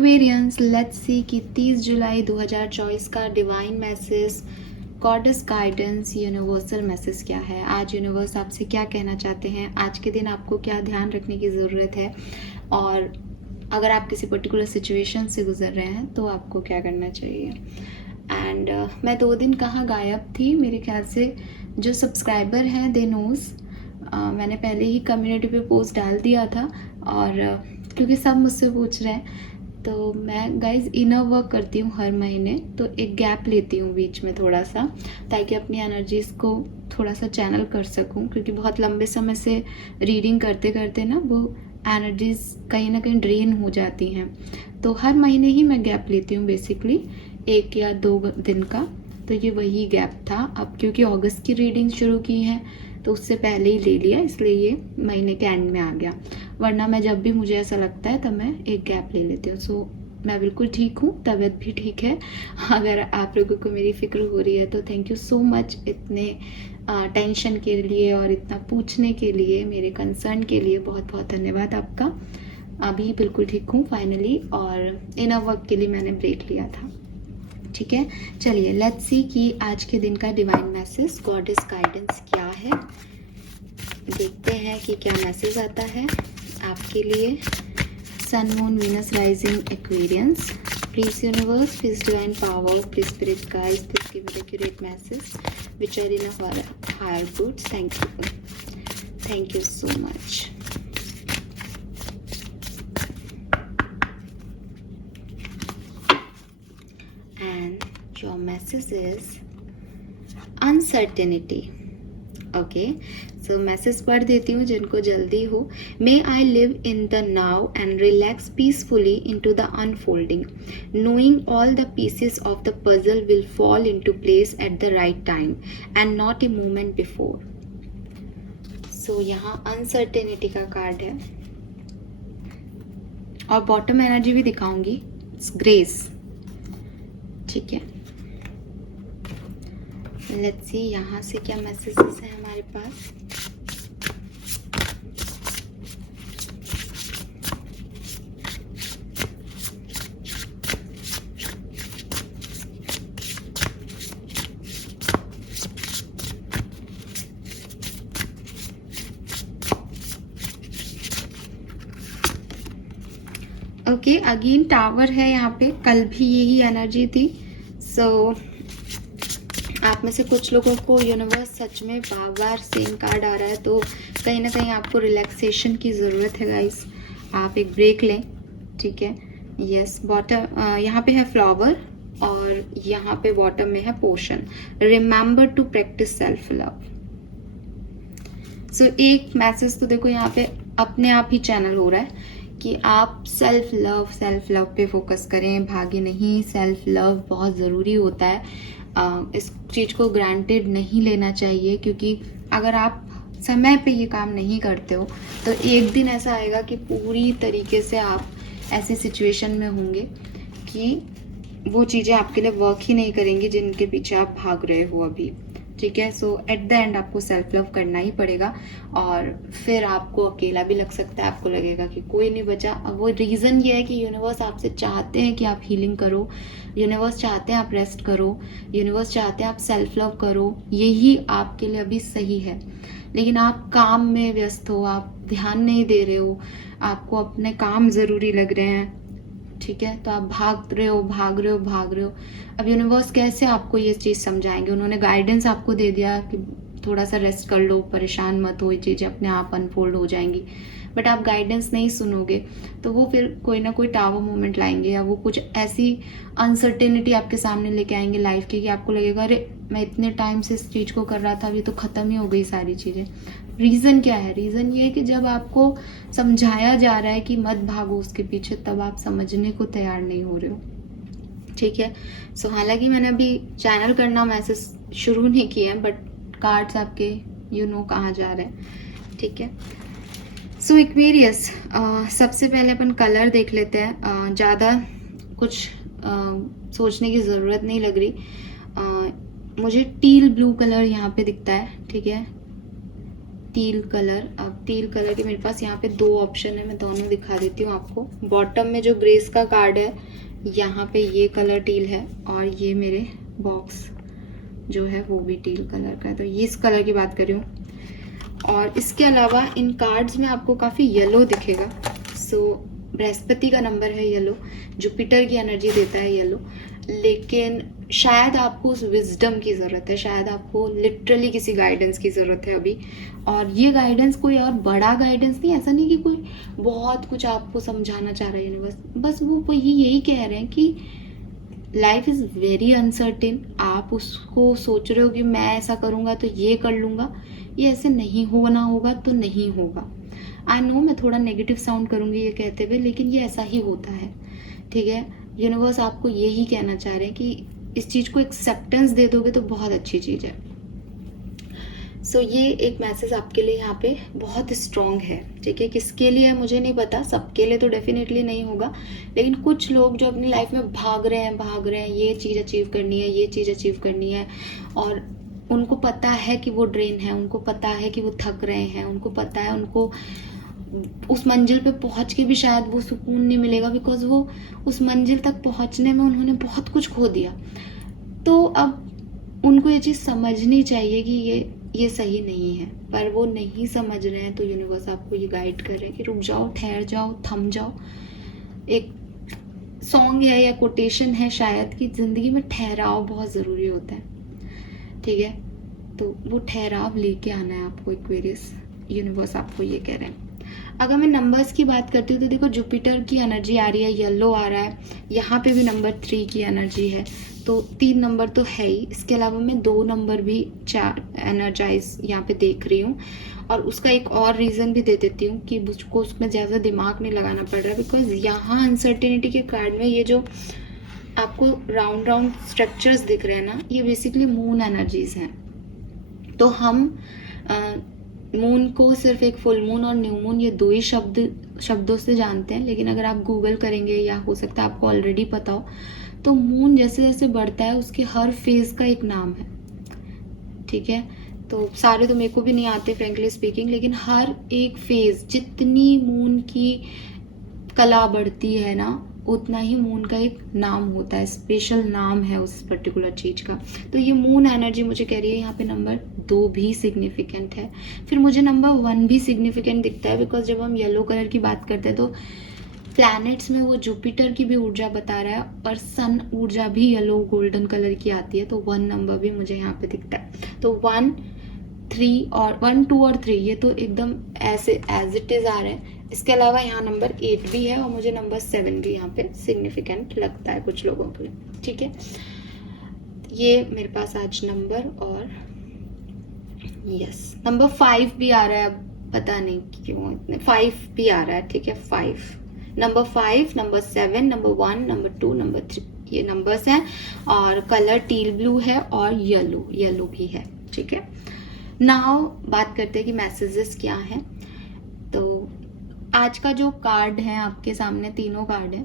Aquarians, let's see कि 30 जुलाई 2024 का divine message, goddess guidance, universal message क्या है। आज यूनिवर्स आपसे क्या कहना चाहते हैं, आज के दिन आपको क्या ध्यान रखने की ज़रूरत है, और अगर आप किसी पर्टिकुलर सिचुएशन से गुजर रहे हैं तो आपको क्या करना चाहिए। एंड मैं 2 दिन कहाँ गायब थी, मेरे ख्याल से जो सब्सक्राइबर हैं दे नोज़, मैंने पहले ही कम्युनिटी पे पोस्ट डाल दिया था। और क्योंकि सब मुझसे पूछ रहे हैं तो मैं गाइज इनर वर्क करती हूँ हर महीने, तो एक गैप लेती हूँ बीच में थोड़ा सा, ताकि अपनी एनर्जीज़ को थोड़ा सा चैनल कर सकूँ, क्योंकि बहुत लंबे समय से रीडिंग करते करते ना वो एनर्जीज़ कहीं ना कहीं ड्रेन हो जाती हैं। तो हर महीने ही मैं गैप लेती हूँ बेसिकली 1 या 2 दिन का। तो ये वही गैप था। अब क्योंकि अगस्त की रीडिंग शुरू की हैं तो उससे पहले ही ले लिया, इसलिए ये महीने के एंड में आ गया। वरना मैं जब भी मुझे ऐसा लगता है तब मैं एक गैप ले लेती हूँ। सो मैं बिल्कुल ठीक हूँ, तबीयत भी ठीक है। अगर आप लोगों को मेरी फ़िक्र हो रही है तो थैंक यू सो मच इतने टेंशन के लिए और इतना पूछने के लिए, मेरे कंसर्न के लिए बहुत बहुत धन्यवाद आपका। अभी बिल्कुल ठीक हूँ फाइनली, और इनर वर्क के लिए मैंने ब्रेक लिया था। ठीक है, चलिए लेट्स सी कि आज के दिन का डिवाइन मैसेज, गॉडेस गाइडेंस क्या है। देखते हैं कि क्या मैसेज आता है आपके लिए। Sun, moon, Venus, rising, aquarians, please universe, please divine power, please spirit guides, please give me accurate message which are in our higher goods. Thank you so much. And your message is uncertainty. Okay, so message पढ़ देती हूँ जिनको जल्दी हो। May I live in the now and relax peacefully into the unfolding, knowing all the pieces of the puzzle will fall into place at the right time and not a moment before. So यहाँ uncertainty का card है, और bottom energy भी दिखाऊंगी, grace. ठीक है, let's see यहाँ से क्या मैसेजेस हैं हमारे पास। ओके, अगेन टावर है यहाँ पे, कल भी यही एनर्जी थी। सो आप में से कुछ लोगों को यूनिवर्स सच में बार बार सेम कार्ड आ रहा है, तो कहीं ना कहीं आपको रिलैक्सेशन की ज़रूरत है गाइस। आप एक ब्रेक लें, ठीक है। यस, बॉटम यहाँ पे है फ्लावर, और यहाँ पे बॉटम में है potion. Remember to practice self love. So एक मैसेज तो देखो यहाँ पे अपने आप ही चैनल हो रहा है कि आप सेल्फ लव पे फोकस करें, भागे नहीं। सेल्फ लव बहुत ज़रूरी होता है। इस चीज़ को ग्रांटेड नहीं लेना चाहिए, क्योंकि अगर आप समय पे ये काम नहीं करते हो तो एक दिन ऐसा आएगा कि पूरी तरीके से आप ऐसी सिचुएशन में होंगे कि वो चीज़ें आपके लिए वर्क ही नहीं करेंगी जिनके पीछे आप भाग रहे हो अभी। ठीक है, सो एट द एंड आपको सेल्फ लव करना ही पड़ेगा, और फिर आपको अकेला भी लग सकता है, आपको लगेगा कि कोई नहीं बचा। अब वो रीज़न ये है कि यूनिवर्स आपसे चाहते हैं कि आप हीलिंग करो, यूनिवर्स चाहते हैं आप रेस्ट करो, यूनिवर्स चाहते हैं आप सेल्फ लव करो, यही आपके लिए अभी सही है। लेकिन आप काम में व्यस्त हो, आप ध्यान नहीं दे रहे हो, आपको अपने काम ज़रूरी लग रहे हैं, ठीक है, तो आप भाग रहे हो। अब यूनिवर्स कैसे आपको ये चीज़ समझाएंगे। उन्होंने गाइडेंस आपको दे दिया कि थोड़ा सा रेस्ट कर लो, परेशान मत हो, ये चीज़ें अपने आप अनफोल्ड हो जाएंगी। बट आप गाइडेंस नहीं सुनोगे तो वो फिर कोई ना कोई टावर मोमेंट लाएंगे, या वो कुछ ऐसी अनसर्टेनिटी आपके सामने लेके आएंगे लाइफ की कि आपको लगेगा अरे मैं इतने टाइम से इस चीज़ को कर रहा था, अभी तो ख़त्म ही हो गई सारी चीज़ें। रीज़न क्या है? रीज़न ये है कि जब आपको समझाया जा रहा है कि मत भागो उसके पीछे, तब आप समझने को तैयार नहीं हो रहे हो। ठीक है, सो हालांकि मैंने अभी चैनल करना मैसेज शुरू नहीं किया है, बट कार्ड्स आपके कहाँ जा रहे हैं। ठीक है, सो एक्वेरियस, सबसे पहले अपन कलर देख लेते हैं। ज़्यादा कुछ सोचने की ज़रूरत नहीं लग रही। मुझे टील ब्लू कलर यहाँ पे दिखता है, ठीक है। Teal colour. अब टील कलर के मेरे पास यहाँ पे 2 ऑप्शन है, मैं दोनों दिखा देती हूँ आपको। बॉटम में जो ग्रेस का कार्ड है यहाँ पे ये कलर टील है, और ये मेरे बॉक्स जो है वो भी टील कलर का है, तो ये इस कलर की बात कर रही हूँ। और इसके अलावा इन कार्ड्स में आपको काफ़ी येलो दिखेगा। सो बृहस्पति का नंबर है येलो, जुपिटर की एनर्जी देता है येलो, लेकिन शायद आपको उस विजडम की ज़रूरत है, शायद आपको लिटरली किसी गाइडेंस की ज़रूरत है अभी। और ये गाइडेंस कोई और बड़ा गाइडेंस नहीं, ऐसा नहीं कि कोई बहुत कुछ आपको समझाना चाह रहा है यूनिवर्स, बस वो यही कह रहे हैं कि लाइफ इज़ वेरी अनसर्टेन। आप उसको सोच रहे हो कि मैं ऐसा करूँगा तो ये कर लूँगा, ये ऐसे नहीं होना होगा तो नहीं होगा। आई नो मैं थोड़ा नेगेटिव साउंड करूँगी ये कहते हुए, लेकिन ये ऐसा ही होता है, ठीक है। यूनिवर्स आपको यही कहना चाह रहे हैं कि इस चीज़ को एक्सेप्टेंस दे दोगे तो बहुत अच्छी चीज़ है। सो ये एक मैसेज आपके लिए यहाँ पे बहुत स्ट्रॉन्ग है, ठीक है। किसके लिए है मुझे नहीं पता, सबके लिए तो डेफिनेटली नहीं होगा, लेकिन कुछ लोग जो अपनी लाइफ में भाग रहे हैं, ये चीज़ अचीव करनी है, ये चीज़ अचीव करनी है, और उनको पता है कि वो ड्रेन है, उनको पता है कि वो थक रहे हैं, उनको पता है उनको उस मंजिल पे पहुंच के भी शायद वो सुकून नहीं मिलेगा, बिकॉज वो उस मंजिल तक पहुंचने में उन्होंने बहुत कुछ खो दिया। तो अब उनको ये चीज़ समझनी चाहिए कि ये सही नहीं है, पर वो नहीं समझ रहे हैं। तो यूनिवर्स आपको ये गाइड कर रहे हैं कि रुक जाओ, ठहर जाओ, थम जाओ। एक सॉन्ग है या कोटेशन है शायद कि जिंदगी में ठहराव बहुत ज़रूरी होता है, ठीक है। तो वो ठहराव लेके आना है आपको एक्वेरियस, यूनिवर्स आपको ये कह रहे हैं। अगर मैं नंबर्स की बात करती हूँ तो देखो जुपिटर की एनर्जी आ रही है, येलो आ रहा है, यहाँ पे भी नंबर 3 की एनर्जी है, तो 3 नंबर तो है ही। इसके अलावा मैं 2 नंबर भी एनर्जाइज यहाँ पे देख रही हूँ, और उसका एक और रीज़न भी दे देती हूँ कि मुझको उसमें ज़्यादा दिमाग नहीं लगाना पड़ रहा है, बिकॉज यहाँ अनसर्टेनिटी के कार्ड में ये जो आपको राउंड स्ट्रक्चर्स दिख रहे हैं ना, ये बेसिकली मून एनर्जीज हैं। तो हम मून को सिर्फ एक फुल मून और न्यू मून ये 2 ही शब्दों से जानते हैं, लेकिन अगर आप गूगल करेंगे या हो सकता है आपको ऑलरेडी पता हो, तो मून जैसे जैसे बढ़ता है उसके हर फेज का एक नाम है, ठीक है। तो सारे तो मेरे को भी नहीं आते फ्रेंकली स्पीकिंग, लेकिन हर एक फेज जितनी मून की कला बढ़ती है ना, उतना ही मून का एक नाम होता है, स्पेशल नाम है उस पर्टिकुलर चीज का। तो ये मून एनर्जी मुझे कह रही है यहाँ पे नंबर 2 भी सिग्निफिकेंट है। फिर मुझे नंबर 1 भी सिग्निफिकेंट दिखता है, बिकॉज जब हम येलो कलर की बात करते हैं तो प्लैनेट्स में वो जुपिटर की भी ऊर्जा बता रहा है, और सन ऊर्जा भी येलो गोल्डन कलर की आती है, तो 1 नंबर भी मुझे यहाँ पे दिखता है। तो 1, 3 और 1, 2 और 3 ये तो एकदम ऐसे एज इट इज आ रहे हैं। इसके अलावा यहाँ नंबर 8 भी है, और मुझे नंबर 7 भी यहाँ पे सिग्निफिकेंट लगता है कुछ लोगों के लिए, ठीक है। ये मेरे पास आज नंबर, और यस नंबर 5 भी आ रहा है, अब पता नहीं क्यों 5 भी आ रहा है, ठीक है। 5 number 5, number 7, number 1, number 2, number 3 ये नंबर्स हैं, और कलर टील ब्लू है और येलो भी है, ठीक है। नाउ बात करते हैं कि मैसेजेस क्या हैं। तो आज का जो कार्ड है आपके सामने 3 कार्ड है।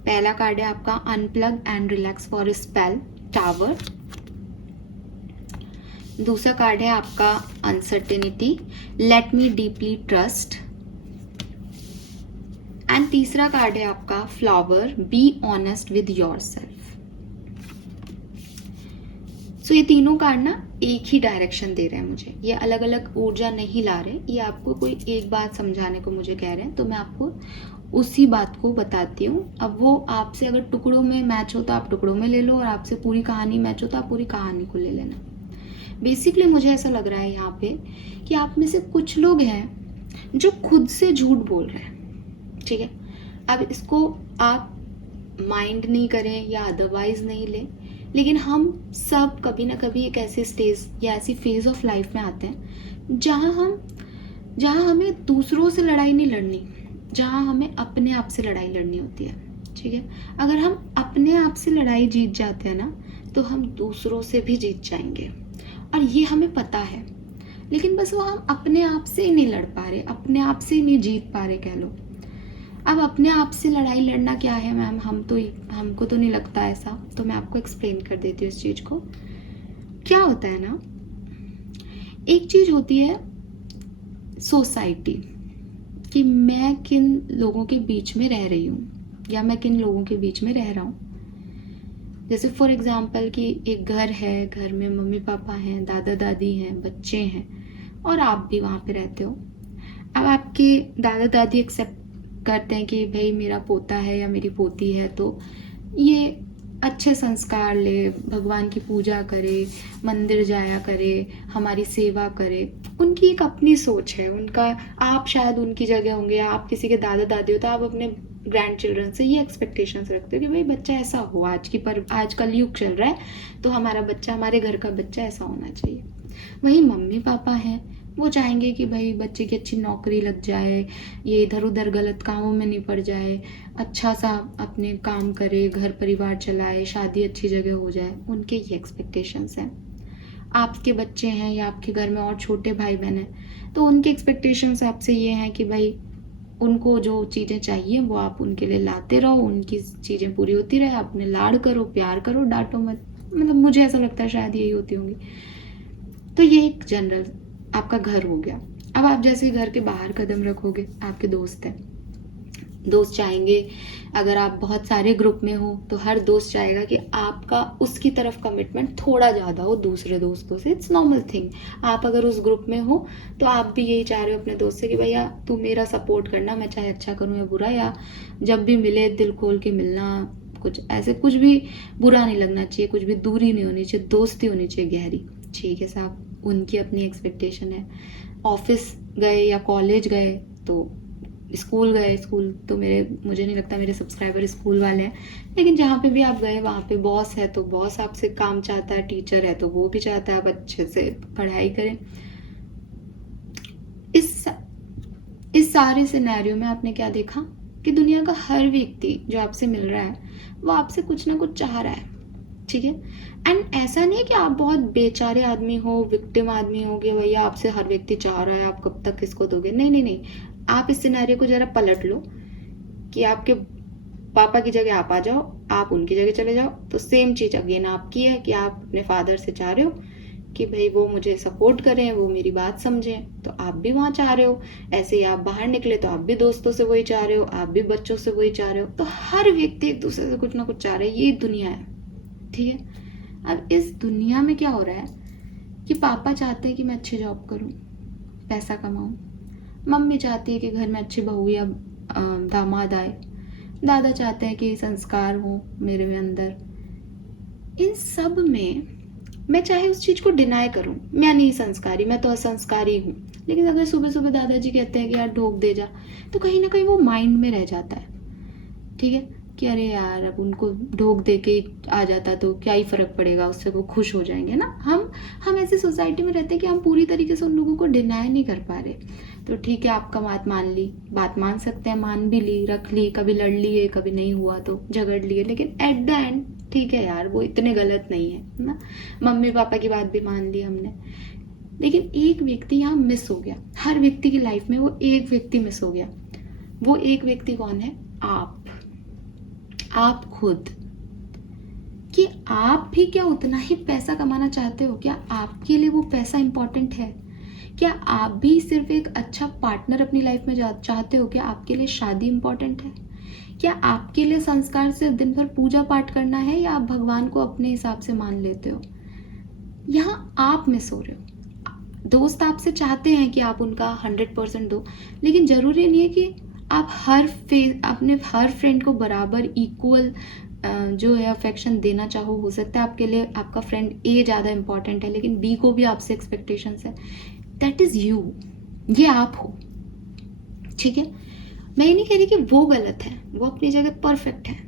पहला कार्ड है आपका unplug and relax for spell tower. दूसरा कार्ड है आपका uncertainty, let me deeply trust. And तीसरा कार्ड है आपका flower, be honest with yourself. So ये 3 कार्ड ना एक ही डायरेक्शन दे रहे हैं मुझे, ये अलग अलग ऊर्जा नहीं ला रहे, ये आपको कोई एक बात समझाने को मुझे कह रहे हैं, तो मैं आपको उसी बात को बताती हूँ। अब वो आपसे अगर टुकड़ों में मैच हो तो आप टुकड़ों में ले लो, और आपसे पूरी कहानी मैच हो तो आप पूरी कहानी को ले लेना। बेसिकली मुझे ऐसा लग रहा है यहाँ पे कि आप में से कुछ लोग हैं जो खुद से झूठ बोल रहे हैं, ठीक है। अब इसको आप माइंड नहीं करें या अदरवाइज नहीं लें, लेकिन हम सब कभी ना कभी एक ऐसे स्टेज या ऐसी फेज ऑफ लाइफ में आते हैं जहाँ हमें दूसरों से लड़ाई नहीं लड़नी, जहाँ हमें अपने आप से लड़ाई लड़नी होती है, ठीक है। अगर हम अपने आप से लड़ाई जीत जाते हैं ना, तो हम दूसरों से भी जीत जाएंगे, और ये हमें पता है, लेकिन बस वो हम अपने आप से ही नहीं लड़ पा रहे, अपने आप से ही नहीं जीत पा रहे, कह लो। अब अपने आप से लड़ाई लड़ना क्या है मैम, हमको तो नहीं लगता ऐसा, तो मैं आपको एक्सप्लेन कर देती हूँ इस चीज को। क्या होता है ना, एक चीज होती है सोसाइटी, कि मैं किन लोगों के बीच में रह रही हूँ या मैं किन लोगों के बीच में रह रहा हूँ। जैसे फॉर एग्जाम्पल कि एक घर है, घर में मम्मी पापा हैं, दादा दादी हैं, बच्चे हैं और आप भी वहाँ पे रहते हो। अब आपके दादा दादी एक्सेप्ट करते हैं कि भाई मेरा पोता है या मेरी पोती है तो ये अच्छे संस्कार ले, भगवान की पूजा करे, मंदिर जाया करे, हमारी सेवा करे। उनकी एक अपनी सोच है, उनका, आप शायद उनकी जगह होंगे, आप किसी के दादा दादी हो तो आप अपने ग्रैंड चिल्ड्रन से ये एक्सपेक्टेशंस रखते हो कि भाई बच्चा ऐसा हो, आज कल युग चल रहा है तो हमारा बच्चा, हमारे घर का बच्चा ऐसा होना चाहिए। वहीं मम्मी पापा हैं, वो चाहेंगे कि भाई बच्चे की अच्छी नौकरी लग जाए, ये इधर उधर गलत कामों में नहीं पड़ जाए, अच्छा सा अपने काम करे, घर परिवार चलाए, शादी अच्छी जगह हो जाए। उनके ये एक्सपेक्टेशंस हैं। आपके बच्चे हैं या आपके घर में और छोटे भाई बहन हैं तो उनके एक्सपेक्टेशंस आपसे ये हैं कि भाई उनको जो चीज़ें चाहिए वो आप उनके लिए लाते रहो, उनकी चीज़ें पूरी होती रहे, आप उन्हें लाड करो, प्यार करो, डांटो मत। मतलब मुझे ऐसा लगता है शायद यही होती होंगी। तो ये एक जनरल आपका घर हो गया। अब आप जैसे घर के बाहर कदम रखोगे, आपके दोस्त हैं, दोस्त चाहेंगे, अगर आप बहुत सारे ग्रुप में हो तो हर दोस्त चाहेगा कि आपका उसकी तरफ कमिटमेंट थोड़ा ज़्यादा हो दूसरे दोस्तों से। It's normal thing. आप अगर उस ग्रुप में हो तो आप भी यही चाह रहे हो अपने दोस्त से कि भैया तू मेरा सपोर्ट करना, मैं चाहे अच्छा करूँ या बुरा, या जब भी मिले दिल खोल के मिलना, कुछ ऐसे कुछ भी बुरा नहीं लगना चाहिए, कुछ भी दूरी नहीं होनी चाहिए, दोस्ती होनी चाहिए गहरी। ठीक है साहब, उनकी अपनी एक्सपेक्टेशन है। ऑफिस गए या कॉलेज गए तो स्कूल गए, स्कूल तो मुझे नहीं लगता मेरे सब्सक्राइबर स्कूल वाले हैं, लेकिन जहाँ पे भी आप गए वहाँ पे बॉस है तो बॉस आपसे काम चाहता है, टीचर है तो वो भी चाहता है आप अच्छे से पढ़ाई करें। इस सारे सिनेरियो में आपने क्या देखा कि दुनिया का हर व्यक्ति जो आपसे मिल रहा है वो आपसे कुछ ना कुछ चाह रहा है। ठीक है, एंड ऐसा नहीं है कि आप बहुत बेचारे आदमी हो, विक्टिम आदमी हो कि भैया आपसे हर व्यक्ति चाह रहा है, आप कब तक किसको दोगे। नहीं नहीं नहीं, आप इस सिनेरियो को जरा पलट लो कि आपके पापा की जगह आप आ जाओ, आप उनकी जगह चले जाओ, तो सेम चीज अगेन आपकी है कि आप अपने फादर से चाह रहे हो कि भाई वो मुझे सपोर्ट करें, वो मेरी बात समझें, तो आप भी वहां चाह रहे हो। ऐसे ही आप बाहर निकले तो आप भी दोस्तों से वही चाह रहे हो, आप भी बच्चों से वही चाह रहे हो। तो हर व्यक्ति एक दूसरे से कुछ ना कुछ चाह रहे हैं, ये दुनिया है। ठीक है, अब इस दुनिया में क्या हो रहा है कि पापा चाहते हैं कि मैं अच्छी जॉब करूं, पैसा कमाऊं, मम्मी चाहती है कि घर में अच्छी बहू या दामाद आए, दादा चाहते हैं कि संस्कार हो मेरे में अंदर। इन सब में मैं चाहे उस चीज को डिनाई करूं, मैं नहीं संस्कारी, मैं तो असंस्कारी हूं, लेकिन अगर सुबह सुबह दादाजी कहते हैं कि यार ढोक दे जा, तो कहीं ना कहीं वो माइंड में रह जाता है। ठीक है, कि अरे यार अब उनको ढोक दे के आ जाता तो क्या ही फर्क पड़ेगा, उससे वो खुश हो जाएंगे ना। हम ऐसी सोसाइटी में रहते हैं कि हम पूरी तरीके से उन लोगों को डिनाई नहीं कर पा रहे। तो ठीक है, आपका बात मान ली, बात मान सकते हैं, मान भी ली, रख ली, कभी लड़ लिए, कभी नहीं हुआ तो झगड़ लिए, लेकिन एट द एंड ठीक है यार, वो इतने गलत नहीं है ना। मम्मी पापा की बात भी मान ली हमने, लेकिन एक व्यक्ति यहाँ मिस हो गया। हर व्यक्ति की लाइफ में वो एक व्यक्ति मिस हो गया। वो एक व्यक्ति कौन है? आप खुद। कि आप भी क्या उतना ही पैसा कमाना चाहते हो? क्या आपके लिए वो पैसा इंपॉर्टेंट है? क्या आप भी सिर्फ एक अच्छा पार्टनर अपनी लाइफ में चाहते हो? क्या आपके लिए शादी इंपॉर्टेंट है? क्या आपके लिए संस्कार सिर्फ दिन भर पूजा पाठ करना है, या आप भगवान को अपने हिसाब से मान लेते हो? यहाँ आप मिस हो रहे हो। दोस्त आपसे चाहते हैं कि आप उनका 100% दो, लेकिन जरूरी नहीं है कि आप अपने हर फ्रेंड को बराबर इक्वल जो है अफेक्शन देना चाहो। हो सकता है आपके लिए आपका फ्रेंड ए ज़्यादा इंपॉर्टेंट है, लेकिन बी को भी आपसे एक्सपेक्टेशंस है। दैट इज यू, ये आप हो। ठीक है, मैं ये नहीं कह रही कि वो गलत है, वो अपनी जगह परफेक्ट है,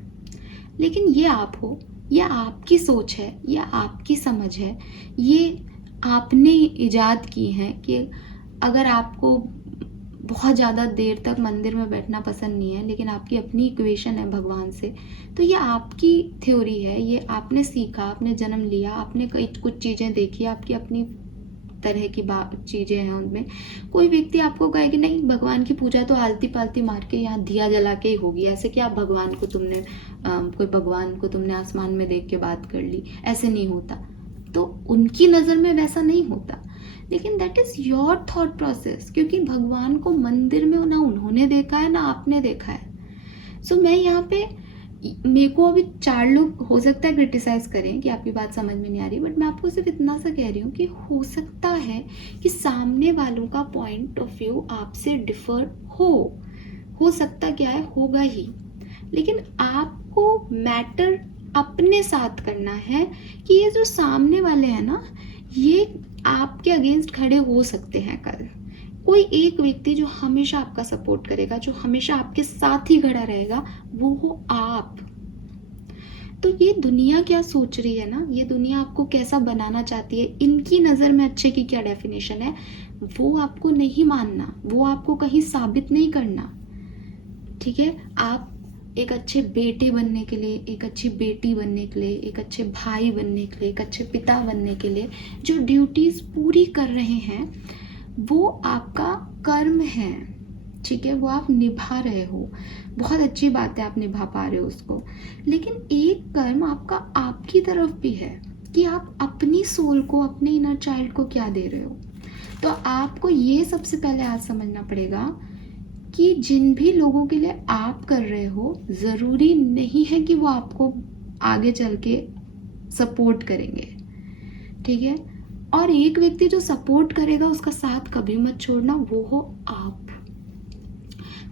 लेकिन ये आप हो, ये आपकी सोच है, ये आपकी समझ है, ये आपने इजाद की है कि अगर आपको बहुत ज़्यादा देर तक मंदिर में बैठना पसंद नहीं है, लेकिन आपकी अपनी इक्वेशन है भगवान से, तो ये आपकी थ्योरी है, ये आपने सीखा, आपने जन्म लिया, आपने कई कुछ चीज़ें देखी, आपकी अपनी तरह की चीज़ें हैं उनमें। कोई व्यक्ति आपको कहे कि नहीं भगवान की पूजा तो आलती पालती मार के यहाँ दिया जला के ही होगी, ऐसे क्या भगवान को तुमने कोई भगवान को तुमने आसमान में देख के बात कर ली, ऐसे नहीं होता। तो उनकी नज़र में वैसा नहीं होता। लेकिन that is your thought process, क्योंकि भगवान को मंदिर में ना उन्होंने देखा है ना आपने देखा है। सो मैं यहाँ पे, मेरे को अभी 4 लोग हो सकता है क्रिटिसाइज करें कि आपकी बात समझ में नहीं आ रही, बट मैं आपको सिर्फ इतना सा कह रही हूँ कि हो सकता है कि सामने वालों का पॉइंट ऑफ व्यू आपसे डिफर हो सकता क्या है, होगा ही, लेकिन आपको मैटर अपने साथ करना है कि ये जो सामने वाले हैं ना, ये आपके अगेंस्ट खड़े हो सकते हैं कल। कोई एक व्यक्ति जो हमेशा आपका सपोर्ट करेगा, जो हमेशा आपके साथ ही खड़ा रहेगा, वो हो आप। तो ये दुनिया क्या सोच रही है ना, ये दुनिया आपको कैसा बनाना चाहती है, इनकी नज़र में अच्छे की क्या डेफिनेशन है, वो आपको नहीं मानना, वो आपको कहीं साबित नहीं करना। ठीक है, आप एक अच्छे बेटे बनने के लिए, एक अच्छी बेटी बनने के लिए, एक अच्छे भाई बनने के लिए, एक अच्छे पिता बनने के लिए जो ड्यूटीज पूरी कर रहे हैं, वो आपका कर्म है। ठीक है, वो आप निभा रहे हो, बहुत अच्छी बात है, आप निभा पा रहे हो उसको। लेकिन एक कर्म आपका आपकी तरफ भी है कि आप अपनी सोल को, अपने इनर चाइल्ड को क्या दे रहे हो। तो आपको ये सबसे पहले आज समझना पड़ेगा कि जिन भी लोगों के लिए आप कर रहे हो, ज़रूरी नहीं है कि वो आपको आगे चल के सपोर्ट करेंगे। ठीक है, और एक व्यक्ति जो सपोर्ट करेगा उसका साथ कभी मत छोड़ना, वो हो आप।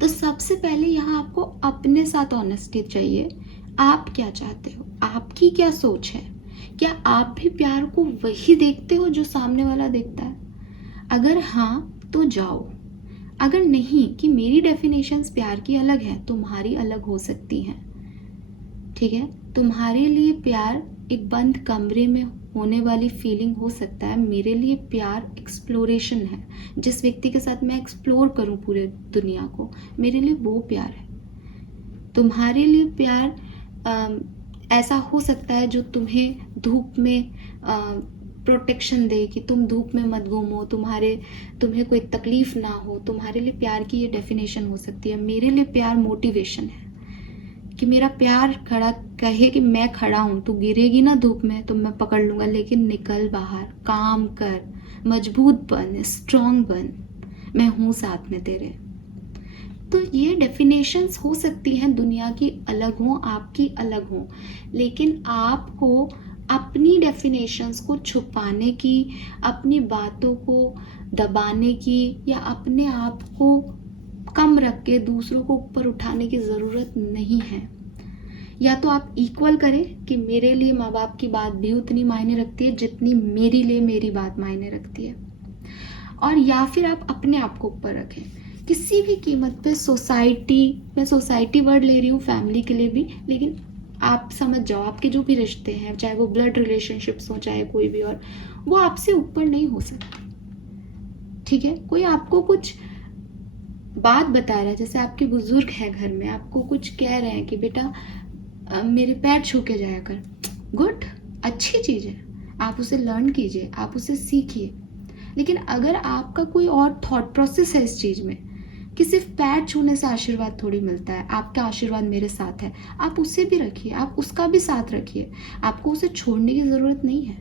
तो सबसे पहले यहाँ आपको अपने साथ ऑनेस्टी चाहिए। आप क्या चाहते हो, आपकी क्या सोच है, क्या आप भी प्यार को वही देखते हो जो सामने वाला देखता है? अगर हाँ तो जाओ, अगर नहीं, कि मेरी डेफिनेशंस प्यार की अलग है, तुम्हारी अलग हो सकती हैं। ठीक है, तुम्हारे लिए प्यार एक बंद कमरे में होने वाली फीलिंग हो सकता है, मेरे लिए प्यार एक्सप्लोरेशन है। जिस व्यक्ति के साथ मैं एक्सप्लोर करूं पूरे दुनिया को, मेरे लिए वो प्यार है। तुम्हारे लिए प्यार ऐसा हो सकता है जो तुम्हें धूप में प्रोटेक्शन दे, कि तुम धूप में मत घूमो, तुम्हें कोई तकलीफ ना हो। तुम्हारे लिए प्यार की ये डेफिनेशन हो सकती है। मेरे लिए प्यार मोटिवेशन है, कि मेरा प्यार खड़ा कहे कि मैं खड़ा हूँ, तू गिरेगी ना धूप में तो मैं पकड़ लूँगा, लेकिन निकल बाहर, काम कर, मजबूत बन, स्ट्रांग बन, मैं हूँ साथ में तेरे। तो ये डेफिनेशंस हो सकती हैं, दुनिया की अलग हो, आपकी अलग हो, लेकिन आपको अपनी डेफिनेशंस को छुपाने की, अपनी बातों को दबाने की, या अपने आप को कम रख के दूसरों को ऊपर उठाने की ज़रूरत नहीं है। या तो आप इक्वल करें कि मेरे लिए माँ बाप की बात भी उतनी मायने रखती है जितनी मेरे लिए मेरी बात मायने रखती है, और या फिर आप अपने आप को ऊपर रखें किसी भी कीमत पे। मैं सोसाइटी वर्ड ले रही हूँ, फैमिली के लिए भी, लेकिन आप समझ जाओ, आपके जो भी रिश्ते हैं, चाहे वो ब्लड रिलेशनशिप्स हो, चाहे कोई भी और, वो आपसे ऊपर नहीं हो सकते। ठीक है, कोई आपको कुछ बात बता रहा है, जैसे आपके बुजुर्ग है घर में, आपको कुछ कह रहे हैं कि बेटा मेरे पैर छू के जाया कर, गुड, अच्छी चीज़ है, आप उसे लर्न कीजिए, आप उसे सीखिए। लेकिन अगर आपका कोई और थॉट प्रोसेस है इस चीज़ में कि सिर्फ पैर छूने से आशीर्वाद थोड़ी मिलता है, आपका आशीर्वाद मेरे साथ है, आप उसे भी रखिए, आप उसका भी साथ रखिए, आपको उसे छोड़ने की ज़रूरत नहीं है।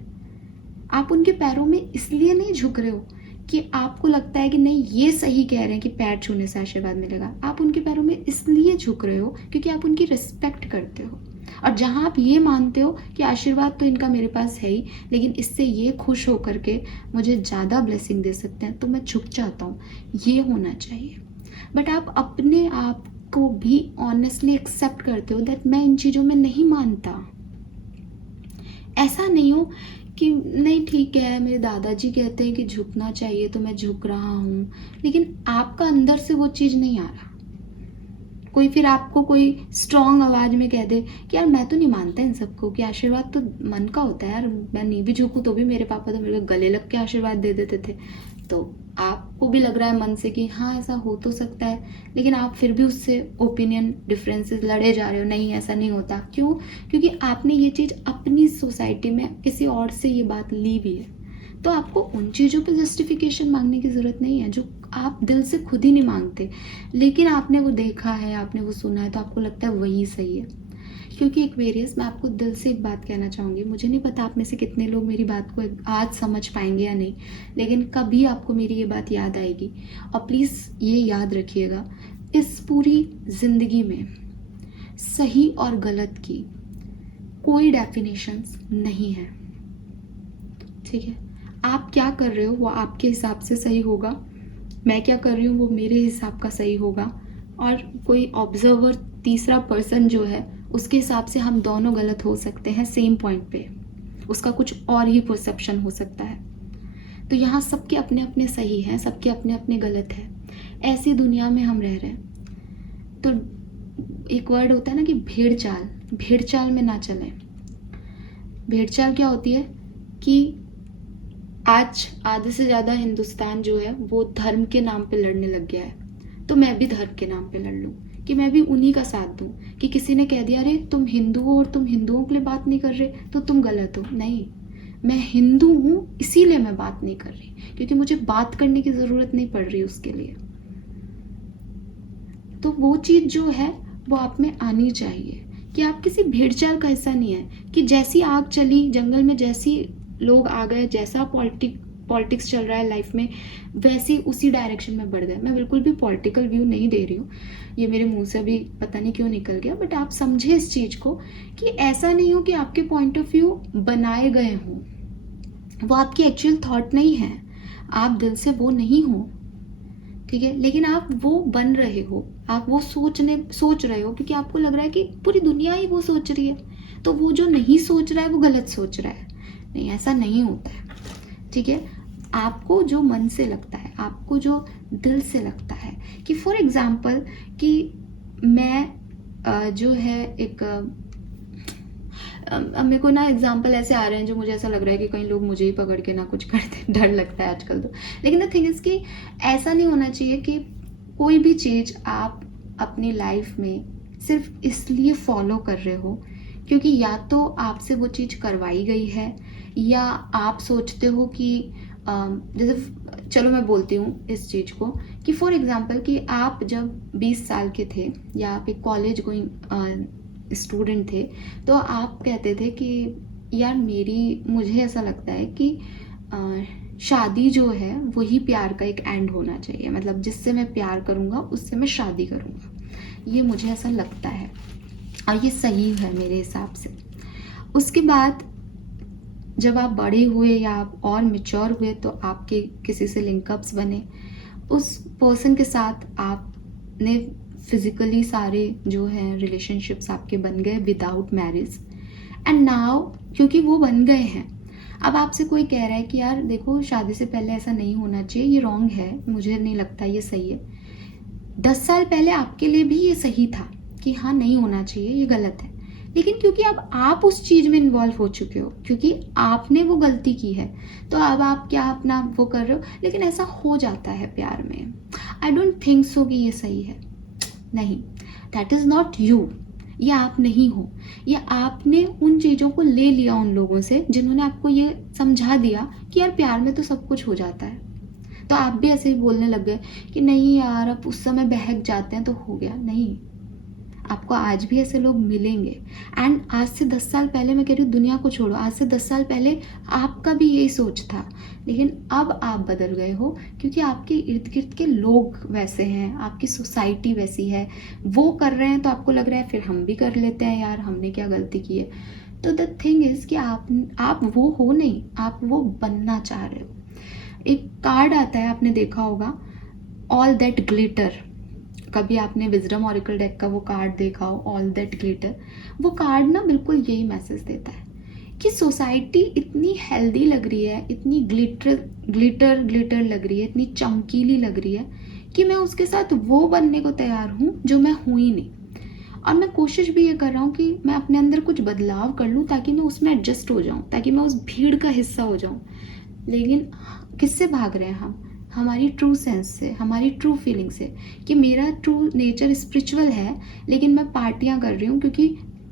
आप उनके पैरों में इसलिए नहीं झुक रहे हो कि आपको लगता है कि नहीं ये सही कह रहे हैं कि पैर छूने से आशीर्वाद मिलेगा। आप उनके पैरों में इसलिए झुक रहे हो क्योंकि आप उनकी रिस्पेक्ट करते हो, और जहाँ आप ये मानते हो कि आशीर्वाद तो इनका मेरे पास है ही, लेकिन इससे ये खुश होकर के मुझे ज़्यादा ब्लेसिंग दे सकते हैं, तो मैं झुक जाता हूँ, ये होना चाहिए। बट आप अपने आप को भी ऑनेस्टली एक्सेप्ट करते हो दैट मैं इन चीज़ों में नहीं मानता। ऐसा नहीं हो कि नहीं ठीक है, मेरे दादाजी कहते हैं कि झुकना चाहिए तो मैं झुक रहा हूँ, लेकिन आपका अंदर से वो चीज़ नहीं आ रहा। कोई फिर आपको कोई स्ट्रॉन्ग आवाज़ में कह दे कि यार मैं तो नहीं मानता इन सबको, कि आशीर्वाद तो मन का होता है यार, मैं नहीं भी झुकूँ तो भी मेरे पापा तो मेरे को गले लग के आशीर्वाद दे देते थे। तो आपको भी लग रहा है मन से कि हाँ ऐसा हो तो सकता है, लेकिन आप फिर भी उससे ओपिनियन डिफरेंसेस लड़े जा रहे हो, नहीं ऐसा नहीं होता। क्यों? क्योंकि आपने ये चीज़ अपनी सोसाइटी में किसी और से ये बात ली भी है। तो आपको उन चीज़ों पे जस्टिफिकेशन मांगने की ज़रूरत नहीं है जो आप दिल से खुद ही नहीं मांगते, लेकिन आपने वो देखा है, आपने वो सुना है, तो आपको लगता है वही सही है। क्योंकि एक्वेरियस, मैं आपको दिल से एक बात कहना चाहूँगी, मुझे नहीं पता आप में से कितने लोग मेरी बात को आज समझ पाएंगे या नहीं, लेकिन कभी आपको मेरी ये बात याद आएगी। और प्लीज़ ये याद रखिएगा, इस पूरी ज़िंदगी में सही और गलत की कोई डेफिनेशंस नहीं है, ठीक है। आप क्या कर रहे हो वो आपके हिसाब से सही होगा, मैं क्या कर रही हूँ वो मेरे हिसाब का सही होगा, और कोई ऑब्जर्वर तीसरा पर्सन जो है उसके हिसाब से हम दोनों गलत हो सकते हैं सेम पॉइंट पे, उसका कुछ और ही परसेप्शन हो सकता है। तो यहाँ सबके अपने अपने सही हैं, सबके अपने अपने गलत है। ऐसी दुनिया में हम रह रहे हैं। तो एक वर्ड होता है ना कि भेड़ चाल, भेड़ चाल में ना चलें। भेड़ चाल क्या होती है कि आज आधे से ज़्यादा हिंदुस्तान जो है वो धर्म के नाम पे लड़ने लग गया है, तो मैं भी धर्म के नाम पे लड़ लूँ, कि मैं भी उन्हीं का साथ दूँ। कि किसी ने कह दिया अरे तुम हिंदू हो और तुम हिंदुओं के लिए बात नहीं कर रहे तो तुम गलत हो। नहीं, मैं हिंदू हूँ इसीलिए मैं बात नहीं कर रही, क्योंकि मुझे बात करने की ज़रूरत नहीं पड़ रही उसके लिए। तो वो चीज़ जो है वो आप में आनी चाहिए कि आप किसी भेड़चाल का हिस्सा नहीं है, कि जैसी आग चली जंगल में, जैसी लोग आ गए, जैसा पॉलिटिक्स चल रहा है लाइफ में, वैसे उसी डायरेक्शन में बढ़ गए। मैं बिल्कुल भी पॉलिटिकल व्यू नहीं दे रही हूँ, ये मेरे मुंह से अभी पता नहीं क्यों निकल गया, बट आप समझे इस चीज़ को कि ऐसा नहीं हो कि आपके पॉइंट ऑफ व्यू बनाए गए हों, वो आपकी एक्चुअल थॉट नहीं है, आप दिल से वो नहीं हो, ठीक है, लेकिन आप वो बन रहे हो, आप वो सोच रहे हो क्योंकि आपको लग रहा है कि पूरी दुनिया ही वो सोच रही है, तो वो जो नहीं सोच रहा है वो गलत सोच रहा है। नहीं, ऐसा नहीं होता है, ठीक है। आपको जो मन से लगता है, आपको जो दिल से लगता है, कि फॉर एग्जाम्पल कि मैं जो है एक मेरे को ना एग्जाम्पल ऐसे आ रहे हैं जो मुझे ऐसा लग रहा है कि कई लोग मुझे ही पकड़ के ना कुछ कर दे, डर लगता है आजकल तो। लेकिन द थिंग इज कि ऐसा नहीं होना चाहिए कि कोई भी चीज़ आप अपनी लाइफ में सिर्फ इसलिए फॉलो कर रहे हो क्योंकि या तो आपसे वो चीज़ करवाई गई है, या आप सोचते हो कि जैसे चलो मैं बोलती हूँ इस चीज़ को कि फॉर एग्जांपल कि आप जब 20 साल के थे या आप एक कॉलेज गोइंग स्टूडेंट थे, तो आप कहते थे कि यार मुझे ऐसा लगता है कि शादी जो है वही प्यार का एक एंड होना चाहिए, मतलब जिससे मैं प्यार करूँगा उससे मैं शादी करूँगा, ये मुझे ऐसा लगता है और ये सही है मेरे हिसाब से। उसके बाद जब आप बड़े हुए या आप और मैच्योर हुए तो आपके किसी से लिंकअप्स बने, उस पर्सन के साथ आपने फिजिकली सारे जो हैं रिलेशनशिप्स आपके बन गए विदाउट मैरिज, एंड नाउ क्योंकि वो बन गए हैं, अब आपसे कोई कह रहा है कि यार देखो शादी से पहले ऐसा नहीं होना चाहिए, ये रॉन्ग है, मुझे नहीं लगता ये सही है। 10 साल पहले आपके लिए भी ये सही था कि हाँ नहीं होना चाहिए, ये गलत है, लेकिन क्योंकि अब आप उस चीज़ में इन्वॉल्व हो चुके हो, क्योंकि आपने वो गलती की है, तो अब आप क्या अपना वो कर रहे हो। लेकिन ऐसा हो जाता है प्यार में। आई डोंट थिंक सो कि ये सही है, नहीं, दैट इज़ नॉट यू, ये आप नहीं हो, ये आपने उन चीज़ों को ले लिया उन लोगों से जिन्होंने आपको ये समझा दिया कि यार प्यार में तो सब कुछ हो जाता है, तो आप भी ऐसे ही बोलने लग गए कि नहीं यार अब उस समय बहक जाते हैं तो हो गया। नहीं, आपको आज भी ऐसे लोग मिलेंगे। एंड आज से 10 साल पहले, मैं कह रही हूँ दुनिया को छोड़ो, आज से 10 साल पहले आपका भी यही सोच था, लेकिन अब आप बदल गए हो क्योंकि आपके इर्द गिर्द के लोग वैसे हैं, आपकी सोसाइटी वैसी है, वो कर रहे हैं तो आपको लग रहा है फिर हम भी कर लेते हैं, यार हमने क्या गलती की है। तो द थिंग इज़ कि आप वो हो नहीं, आप वो बनना चाह रहे हो। एक कार्ड आता है, आपने देखा होगा, ऑल दैट ग्लिटर, कभी आपने विजडम ऑरेकल डेक का वो कार्ड देखा हो, ऑल दैट ग्लिटर, वो कार्ड ना बिल्कुल यही मैसेज देता है कि सोसाइटी इतनी हेल्दी लग रही है, इतनी ग्लिटर लग रही है, इतनी चमकीली लग रही है कि मैं उसके साथ वो बनने को तैयार हूँ जो मैं हूँ ही नहीं। और मैं कोशिश भी ये कर रहा हूँ कि मैं अपने अंदर कुछ बदलाव कर लूँ ताकि मैं उसमें एडजस्ट हो जाऊँ, ताकि मैं उस भीड़ का हिस्सा हो जाऊँ। लेकिन किससे भाग रहे हैं हम? हमारी ट्रू सेंस से, हमारी ट्रू फीलिंग से, कि मेरा ट्रू नेचर स्पिरिचुअल है, लेकिन मैं पार्टियां कर रही हूँ क्योंकि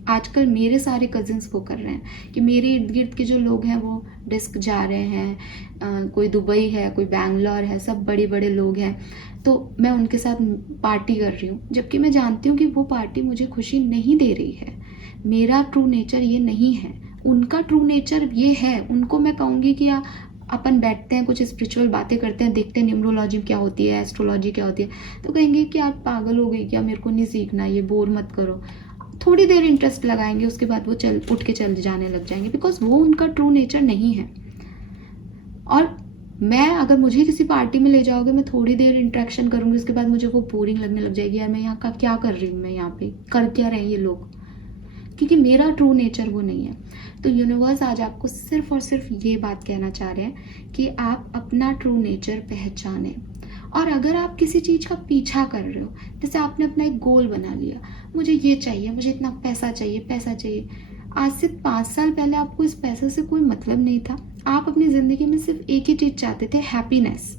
आजकल मेरे सारे कजिन्स वो कर रहे हैं कि मेरे इर्द गिर्द के जो लोग हैं वो डिस्क जा रहे हैं, कोई दुबई है, कोई बैंगलोर है, सब बड़े बड़े लोग हैं, तो मैं उनके साथ पार्टी कर रही हूँ, जबकि मैं जानती हूँ कि वो पार्टी मुझे खुशी नहीं दे रही है। मेरा ट्रू नेचर ये नहीं है, उनका ट्रू नेचर ये है। उनको मैं कहूँगी कि अपन बैठते हैं, कुछ स्पिरिचुअल बातें करते हैं, देखते हैं न्यूमरोलॉजी क्या होती है, एस्ट्रोलॉजी क्या होती है, तो कहेंगे कि आप पागल हो गई क्या, मेरे को नहीं सीखना, ये बोर मत करो। थोड़ी देर इंटरेस्ट लगाएंगे, उसके बाद वो उठ के चल जाने लग जाएंगे, बिकॉज वो उनका ट्रू नेचर नहीं है। और मैं, अगर मुझे किसी पार्टी में ले जाओगे, मैं थोड़ी देर इंटरेक्शन करूंगी, उसके बाद मुझे वो बोरिंग लगने लग जाएगी, यार मैं यहाँ का क्या कर रही हूँ, मैं यहाँ पे कर क्या रहे हैं ये लोग, क्योंकि मेरा ट्रू नेचर वो नहीं है। तो यूनिवर्स आज आपको सिर्फ और सिर्फ ये बात कहना चाह रहे हैं कि आप अपना ट्रू नेचर पहचानें। और अगर आप किसी चीज़ का पीछा कर रहे हो, जैसे आपने अपना एक गोल बना लिया, मुझे ये चाहिए, मुझे इतना पैसा चाहिए, पैसा चाहिए। आज से 5 साल पहले आपको इस पैसे से कोई मतलब नहीं था, आप अपनी ज़िंदगी में सिर्फ एक ही चीज़ चाहते थे, हैप्पीनेस।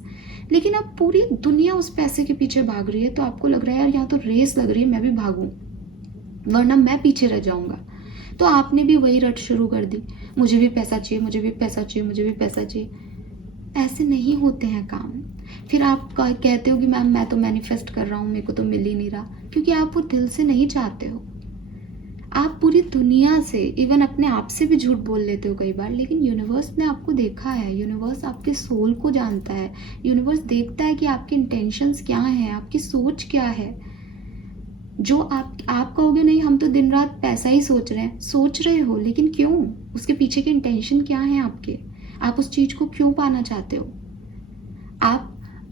लेकिन अब पूरी दुनिया उस पैसे के पीछे भाग रही है, तो आपको लग रहा है यार यहाँ तो रेस लग रही है, मैं भी भागूं, वरना मैं पीछे रह जाऊंगा। तो आपने भी वही रट शुरू कर दी, मुझे भी पैसा चाहिए, मुझे भी पैसा चाहिए, मुझे भी पैसा चाहिए। ऐसे नहीं होते हैं काम। फिर आप कहते हो कि मैम मैं तो मैनिफेस्ट कर रहा हूँ, मेरे को तो मिल ही नहीं रहा, क्योंकि आप वो दिल से नहीं चाहते हो। आप पूरी दुनिया से, इवन अपने आप से भी झूठ बोल लेते हो कई बार, लेकिन यूनिवर्स ने आपको देखा है, यूनिवर्स आपके सोल को जानता है, यूनिवर्स देखता है कि आपके इंटेंशंस क्या हैं, आपकी सोच क्या है। जो आप कहोगे नहीं हम तो दिन रात पैसा ही सोच रहे हैं, सोच रहे हो, लेकिन क्यों? उसके पीछे के इंटेंशन क्या है आपके? आप उस चीज़ को क्यों पाना चाहते हो?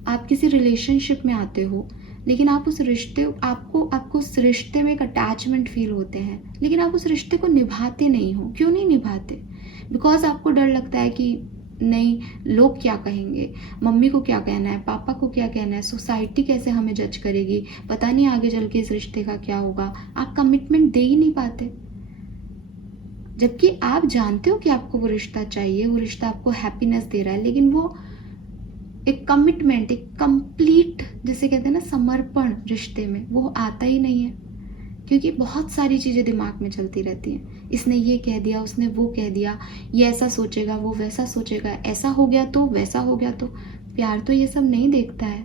आप किसी रिलेशनशिप में आते हो, लेकिन आप उस रिश्ते आपको उस रिश्ते में एक अटैचमेंट फील होते हैं, लेकिन आप उस रिश्ते को निभाते नहीं हो। क्यों नहीं निभाते? बिकॉज आपको डर लगता है कि नहीं, लोग क्या कहेंगे, मम्मी को क्या कहना है, पापा को क्या कहना है, सोसाइटी कैसे हमें जज करेगी, पता नहीं आगे चल के इस रिश्ते का क्या होगा। आप कमिटमेंट दे ही नहीं पाते, जबकि आप जानते हो कि आपको वो रिश्ता चाहिए, वो रिश्ता आपको हैप्पीनेस दे रहा है, लेकिन वो एक कमिटमेंट, एक कंप्लीट, जिसे कहते हैं ना समर्पण, रिश्ते में वो आता ही नहीं है। क्योंकि बहुत सारी चीज़ें दिमाग में चलती रहती हैं, इसने ये कह दिया, उसने वो कह दिया, ये ऐसा सोचेगा, वो वैसा सोचेगा, ऐसा हो गया तो वैसा हो गया तो। प्यार तो ये सब नहीं देखता है।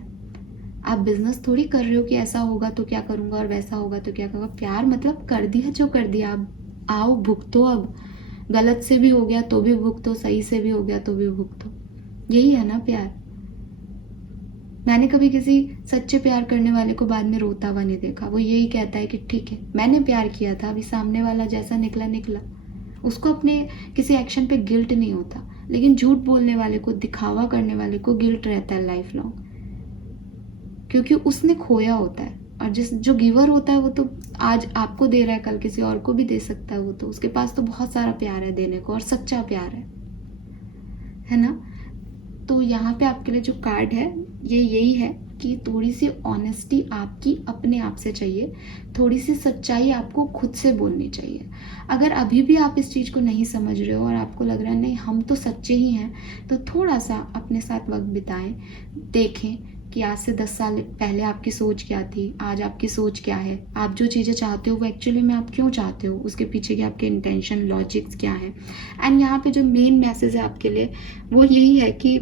आप बिजनेस थोड़ी कर रहे हो कि ऐसा होगा तो क्या करूँगा और वैसा होगा तो क्या करूँगा। प्यार मतलब कर दिया जो कर दिया, अब आओ भुगतो। अब गलत से भी हो गया तो भी भुगतो, सही से भी हो गया तो भी भुगतो। यही है ना प्यार। मैंने कभी किसी सच्चे प्यार करने वाले को बाद में रोता हुआ नहीं देखा। वो यही कहता है कि ठीक है, मैंने प्यार किया था, अभी सामने वाला जैसा निकला निकला। उसको अपने किसी एक्शन पे गिल्ट नहीं होता, लेकिन झूठ बोलने वाले को, दिखावा करने वाले को गिल्ट रहता है लाइफ लॉन्ग, क्योंकि उसने खोया होता है। और जो गिवर होता है वो तो आज आपको दे रहा है, कल किसी और को भी दे सकता है। वो तो उसके पास तो बहुत सारा प्यार है देने को, और सच्चा प्यार है ना। तो यहाँ पे आपके लिए जो कार्ड है ये यही है कि थोड़ी सी ऑनेस्टी आपकी अपने आप से चाहिए, थोड़ी सी सच्चाई आपको खुद से बोलनी चाहिए। अगर अभी भी आप इस चीज़ को नहीं समझ रहे हो और आपको लग रहा है नहीं हम तो सच्चे ही हैं, तो थोड़ा सा अपने साथ वक्त बिताएं, देखें कि आज से 10 साल पहले आपकी सोच क्या थी, आज आपकी सोच क्या है, आप जो चीज़ें चाहते हो वो एक्चुअली में आप क्यों चाहते हो, उसके पीछे के आपके इंटेंशन, लॉजिक्स क्या है। एंड यहाँ पे जो मेन मैसेज है आपके लिए वो यही है कि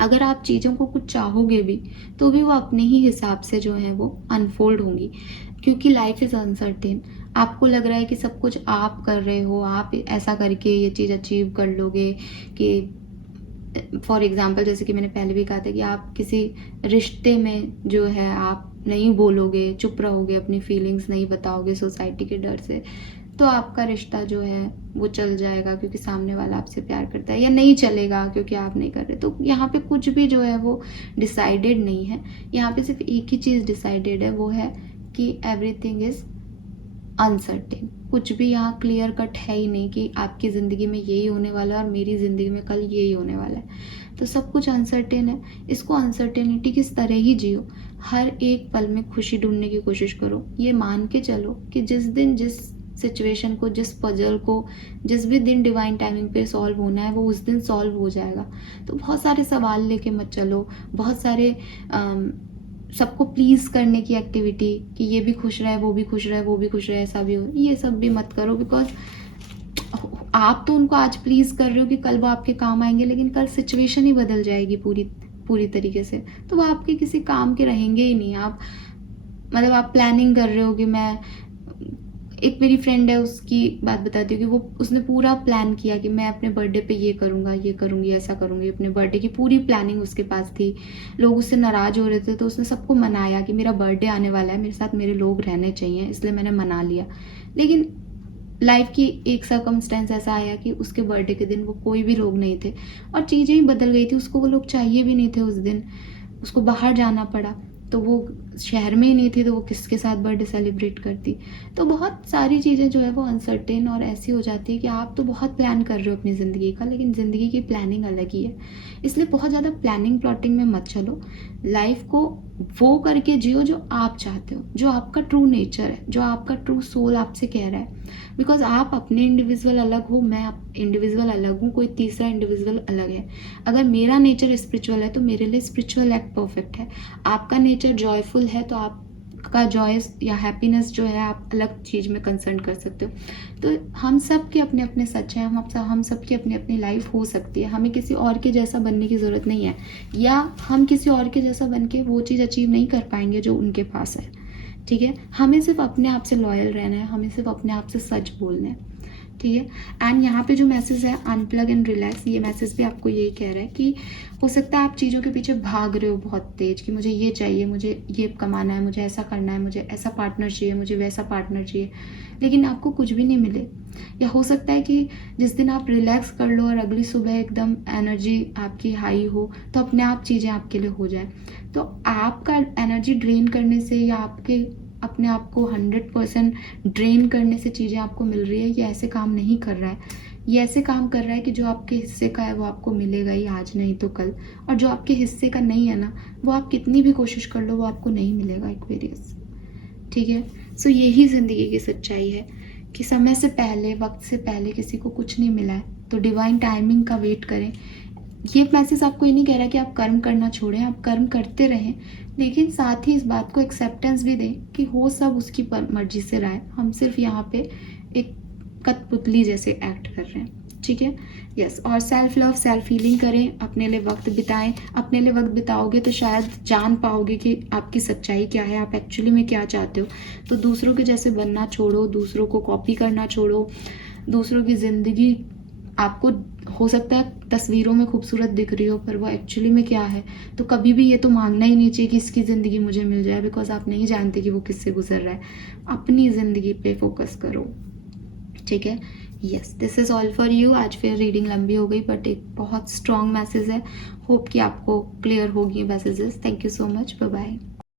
अगर आप चीज़ों को कुछ चाहोगे भी तो भी वो अपने ही हिसाब से जो है वो अनफोल्ड होंगी, क्योंकि लाइफ इज़ अनसर्टेन। आपको लग रहा है कि सब कुछ आप कर रहे हो, आप ऐसा करके ये चीज़ अचीव कर लोगे। कि फॉर एग्जांपल जैसे कि मैंने पहले भी कहा था कि आप किसी रिश्ते में जो है आप नहीं बोलोगे, चुप रहोगे, अपनी फीलिंग्स नहीं बताओगे सोसाइटी के डर से, तो आपका रिश्ता जो है वो चल जाएगा क्योंकि सामने वाला आपसे प्यार करता है, या नहीं चलेगा क्योंकि आप नहीं कर रहे। तो यहाँ पे कुछ भी जो है वो डिसाइडेड नहीं है। यहाँ पे सिर्फ एक ही चीज़ डिसाइडेड है, वो है कि एवरीथिंग इज अनसर्टेन। कुछ भी यहाँ क्लियर कट है ही नहीं कि आपकी ज़िंदगी में यही होने वाला है और मेरी ज़िंदगी में कल यही होने वाला है। तो सब कुछ अनसर्टेन है। इसको अनसर्टेनिटी किस तरह ही जियो, हर एक पल में खुशी ढूंढने की कोशिश करो। ये मान के चलो कि जिस दिन जिस सिचुएशन को, जिस पजल को, जिस भी दिन डिवाइन टाइमिंग पे सॉल्व होना है वो उस दिन सॉल्व हो जाएगा। तो बहुत सारे सवाल लेके मत चलो, बहुत सारे सबको प्लीज़ करने की एक्टिविटी, कि ये भी खुश रहे, वो भी खुश रहे, वो भी खुश रहे, ऐसा भी हो, ये सब भी मत करो। बिकॉज आप तो उनको आज प्लीज़ कर रहे हो कि कल वो आपके काम आएंगे, लेकिन कल सिचुएशन ही बदल जाएगी पूरी पूरी तरीके से, तो वो आपके किसी काम के रहेंगे ही नहीं। आप मतलब आप प्लानिंग कर रहे हो कि मैं, एक मेरी फ्रेंड है, उसकी बात बताती हूँ कि वो उसने पूरा प्लान किया कि मैं अपने बर्थडे पे ये करूँगा, ये करूँगी, ऐसा करूँगी। अपने बर्थडे की पूरी प्लानिंग उसके पास थी। लोग उससे नाराज़ हो रहे थे तो उसने सबको मनाया कि मेरा बर्थडे आने वाला है, मेरे साथ मेरे लोग रहने चाहिए, इसलिए मैंने मना लिया। लेकिन लाइफ की एक सर्कमस्टेंस ऐसा आया कि उसके बर्थडे के दिन वो कोई भी लोग नहीं थे और चीज़ें ही बदल गई थी। उसको वो लोग चाहिए भी नहीं थे उस दिन, उसको बाहर जाना पड़ा, तो वो शहर में ही नहीं थी, तो वो किसके साथ बर्थडे सेलिब्रेट करती। तो बहुत सारी चीज़ें जो है वो अनसर्टेन और ऐसी हो जाती है कि आप तो बहुत प्लान कर रहे हो अपनी ज़िंदगी का, लेकिन ज़िंदगी की प्लानिंग अलग ही है। इसलिए बहुत ज़्यादा प्लानिंग प्लॉटिंग में मत चलो। लाइफ को वो करके जियो जो आप चाहते हो, जो आपका ट्रू नेचर है, जो आपका ट्रू सोल आपसे कह रहा है। बिकॉज आप अपने इंडिविजुअल अलग हो, मैं इंडिविजुअल अलग हूँ, कोई तीसरा इंडिविजुअल अलग है। अगर मेरा नेचर स्पिरिचुअल है तो मेरे लिए स्पिरिचुअल एक्ट परफेक्ट है। आपका नेचर जॉयफुल है तो आपका जॉय या हैप्पीनेस जो है आप अलग चीज़ में कंसर्न कर सकते हो। तो हम सब के अपने अपने सच हैं, हम सब की अपनी अपनी लाइफ हो सकती है। हमें किसी और के जैसा बनने की ज़रूरत नहीं है, या हम किसी और के जैसा बन के वो चीज़ अचीव नहीं कर पाएंगे जो उनके पास है। ठीक है, हमें सिर्फ अपने आप से लॉयल रहना है, हमें सिर्फ अपने आप से सच बोलना है। ठीक है। एंड यहाँ पे जो मैसेज है अनप्लग एंड रिलैक्स, ये मैसेज भी आपको यही कह रहा है कि हो सकता है आप चीज़ों के पीछे भाग रहे हो बहुत तेज, कि मुझे ये चाहिए, मुझे ये कमाना है, मुझे ऐसा करना है, मुझे ऐसा पार्टनर चाहिए, मुझे वैसा पार्टनर चाहिए, लेकिन आपको कुछ भी नहीं मिले। या हो सकता है कि जिस दिन आप रिलैक्स कर लो और अगली सुबह एकदम एनर्जी आपकी हाई हो, तो अपने आप चीज़ें आपके लिए हो जाए। तो आपका एनर्जी ड्रेन करने से या आपके अपने आप को 100% ड्रेन करने से चीज़ें आपको मिल रही है, ये ऐसे काम नहीं कर रहा है। ये ऐसे काम कर रहा है कि जो आपके हिस्से का है वो आपको मिलेगा ही, आज नहीं तो कल। और जो आपके हिस्से का नहीं है ना, वो आप कितनी भी कोशिश कर लो वो आपको नहीं मिलेगा एक्वेरियस। ठीक है। सो यही ज़िंदगी की सच्चाई है कि समय से पहले, वक्त से पहले किसी को कुछ नहीं मिला है, तो डिवाइन टाइमिंग का वेट करें। ये मैसेज आपको ये नहीं कह रहा कि आप कर्म करना छोड़ें, आप कर्म करते रहें, लेकिन साथ ही इस बात को एक्सेप्टेंस भी दें कि हो सब उसकी मर्जी से रहा है, हम सिर्फ यहाँ पे एक कठपुतली जैसे एक्ट कर रहे हैं। ठीक है। यस। और सेल्फ लव, सेल्फ हीलिंग करें, अपने लिए वक्त बिताएं। अपने लिए वक्त बिताओगे तो शायद जान पाओगे कि आपकी सच्चाई क्या है, आप एक्चुअली में क्या चाहते हो। तो दूसरों के जैसे बनना छोड़ो, दूसरों को कॉपी करना छोड़ो। दूसरों की ज़िंदगी आपको हो सकता है तस्वीरों में खूबसूरत दिख रही हो, पर वो एक्चुअली में क्या है, तो कभी भी ये तो मांगना ही नहीं चाहिए कि इसकी ज़िंदगी मुझे मिल जाए, बिकॉज आप नहीं जानते कि वो किससे गुजर रहा है। अपनी ज़िंदगी पे फोकस करो। ठीक है। Yes, this is all for you. आज फिर रीडिंग लंबी हो गई, बट एक बहुत स्ट्रॉन्ग मैसेज है। होप कि आपको क्लियर होगी messages. Thank you so much. Bye bye.